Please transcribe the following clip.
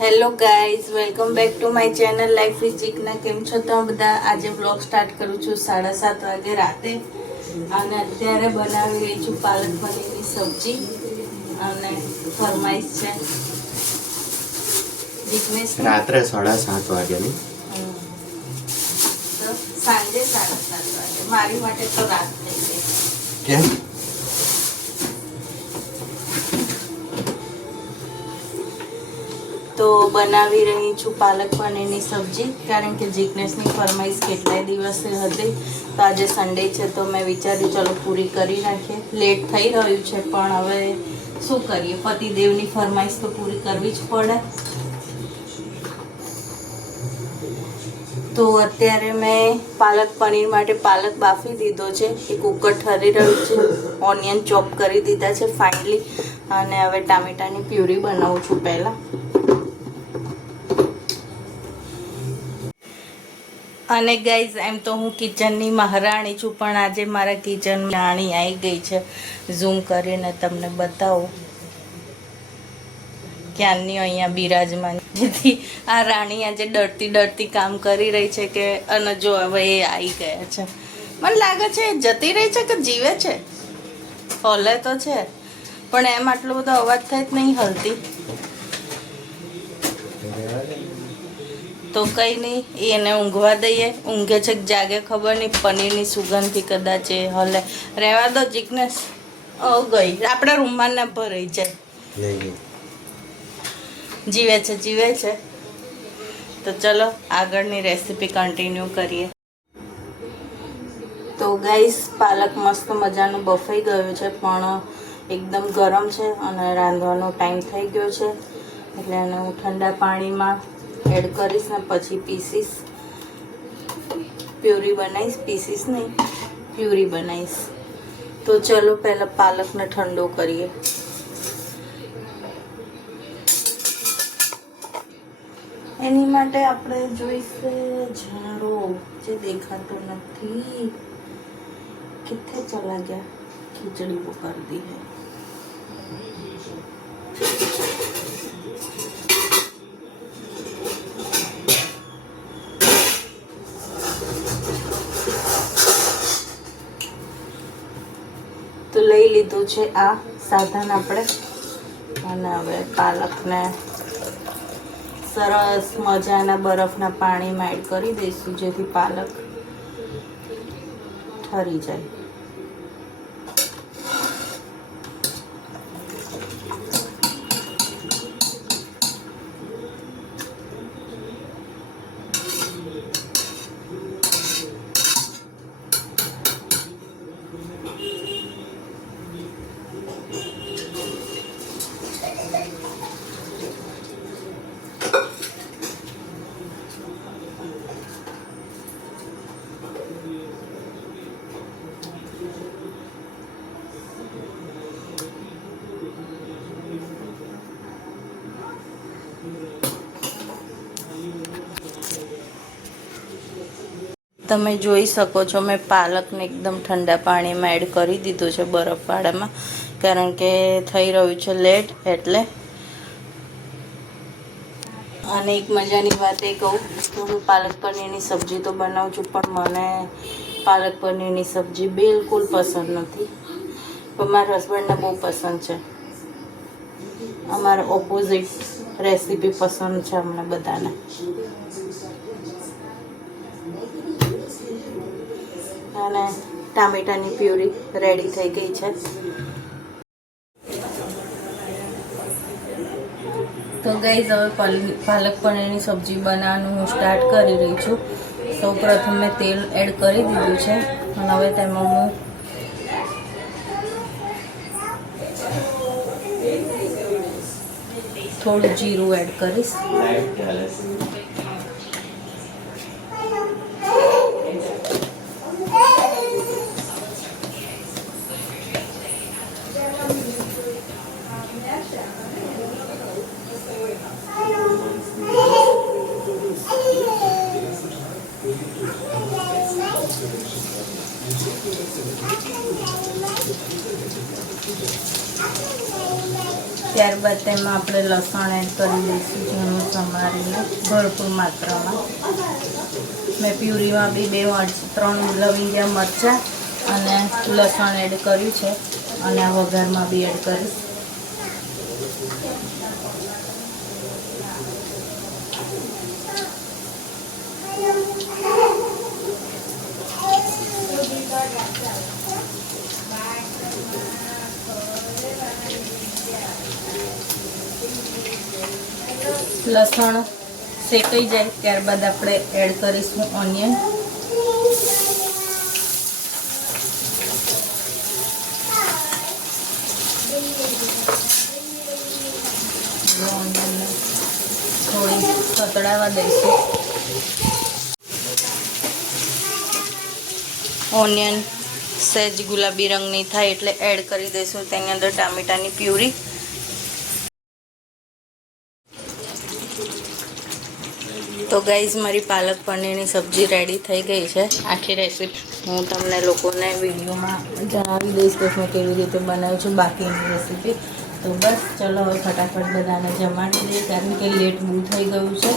Hello guys, welcome back to my channel life is Jigna. કેમ છો તમે બધા? આજે વ્લોગ સ્ટાર્ટ કરું છું 7:30 વાગે રાતે, અને અત્યારે બનાવી રહી છું પાલક પનીરની સબ્જી. અને ફરમાઈશ છે જીજ્ઞેશ રાત્રે 7:30 વાગ્યાની, તો સાંજે 7:30 વાગે. મારી માટે તો રાત થઈ ગઈ. કેમ? તો બનાવી રહી છું પાલક પનીરની સબ્જી, કારણ કે જીજ્ઞેશની ફરમાઈશ કેટલાય દિવસે હતી. તો આજે સન્ડે છે તો મેં વિચાર્યું ચલો પૂરી કરી નાખીએ. લેટ થઈ રહ્યું છે પણ હવે શું કરીએ, પતિદેવની ફરમાઈશ તો પૂરી કરવી જ પડે. તો અત્યારે મેં પાલક પનીર માટે પાલક બાફી દીધો છે, એ કુકર ઠરી રહ્યું છે. ઓનિયન ચોપ કરી દીધા છે ફાઇનલી, અને હવે ટામેટાની પ્યુરી બનાવું છું પહેલાં. અને ગાઈઝ, એમ તો હું કિચનની મહારાણી છું, પણ આજે મારા કિચન રાણી આવી ગઈ છે. ઝૂમ કરીને તમને બતાવું, ક્યાંની અહીંયા બિરાજમાન. જેથી આ રાણી આજે ડરતી કામ કરી રહી છે કે, અને જો હવે એ આવી ગયા છે. મને લાગે છે એ જતી રહી છે કે જીવે છે. હલે તો છે પણ એમ આટલો બધો અવાજ થાય જ નહીં હલતી. તો કંઈ નહીં, એને ઊંઘવા દઈએ. ઊંઘે છે કે જાગે ખબર નહીં. પનીરની સુગંધથી કદાચ એ હલે. રહેવા દો જીજ્ઞેશ. ગઈ આપણા રૂમમાં ના ભરાઈ જાય. જીવે છે. તો ચલો આગળની રેસીપી કન્ટિન્યુ કરીએ. તો ગાઈસ, પાલક મસ્ત મજાનું બફાઈ ગયું છે, પણ એકદમ ગરમ છે અને રાંધવાનો ટાઈમ થઈ ગયો છે. એટલે એને હું ઠંડા પાણીમાં એડ કરીશ ને પછી પીસીસ. પ્યુરી બનાવીશ, પીસીસ નહીં, પ્યુરી બનાવીશ. તો ચલો પહેલાં પાલકને ઠંડો કરીએ. એની માટે આપણે જોઈશે ઝાડો, જે દેખાતો નથી. किथे चला गया? खिचड़ी वो कर दी है. તો લઈ લીધું છે આ સાધન આપણે, અને હવે પાલકને સરસ મજાના બરફના પાણીમાં એડ કરી દઈશું, જેથી પાલક ઠરી જાય. તમે જોઈ શકો છો, મેં પાલકને એકદમ ઠંડા પાણીમાં એડ કરી દીધું છે, બરફવાળામાં, કારણ કે થઈ રહ્યું છે લેટ એટલે. અને એક મજાની વાત એ કહું તો, હું પાલક પનીરની સબ્જી તો બનાવું છું, પણ મને પાલક પનીરની સબ્જી બિલકુલ પસંદ નથી. પણ મારા હસબન્ડને બહુ પસંદ છે. અમારે ઓપોઝિટ રેસીપી પસંદ છે અમને બધાને. અને ટામેટાની પ્યુરી રેડી થઈ ગઈ છે. તો ગાઈઝ, હવે પાલક પનીરની સબ્જી બનાવવાનું હું સ્ટાર્ટ કરી રહી છું. સૌપ્રથમ મેં તેલ એડ કરી દીધું છે, અને હવે તેમાં હું થોડું જીરું એડ કરીશ. ત્યારબાદ તેમાં આપણે લસણ એડ કરી દઈશું, ઝીણું સમારીને ભરપૂર માત્રામાં. મેં પ્યુરીમાં બી 3 લવિંગિયા મરચાં અને લસણ એડ કર્યું છે અને આ વઘારમાં બી એડ કરીશ. લસણ શેકાઈ જાય ત્યારબાદ આપણે એડ કરીશું ઓનિયન. ઓનિયનને થોડી સતડાવા દઈશું. ઓનિયન સહેજ ગુલાબી રંગની થાય એટલે એડ કરી દઈશું તેની અંદર ટામેટાની પ્યુરી. તો ગાઈઝ મારી પાલક પનીરની સબ્જી રેડી થઈ ગઈ છે. આખી રેસીપી હું તમને લોકોને વિડીયોમાં જણાવી દઈશ કે હું કેવી રીતે બનાવું છું બાકીની રેસીપી. તો બસ ચલો હવે ફટાફટ બધાને જમાડી દઈએ કારણ કે લેટ બહુ થઈ ગયું છે.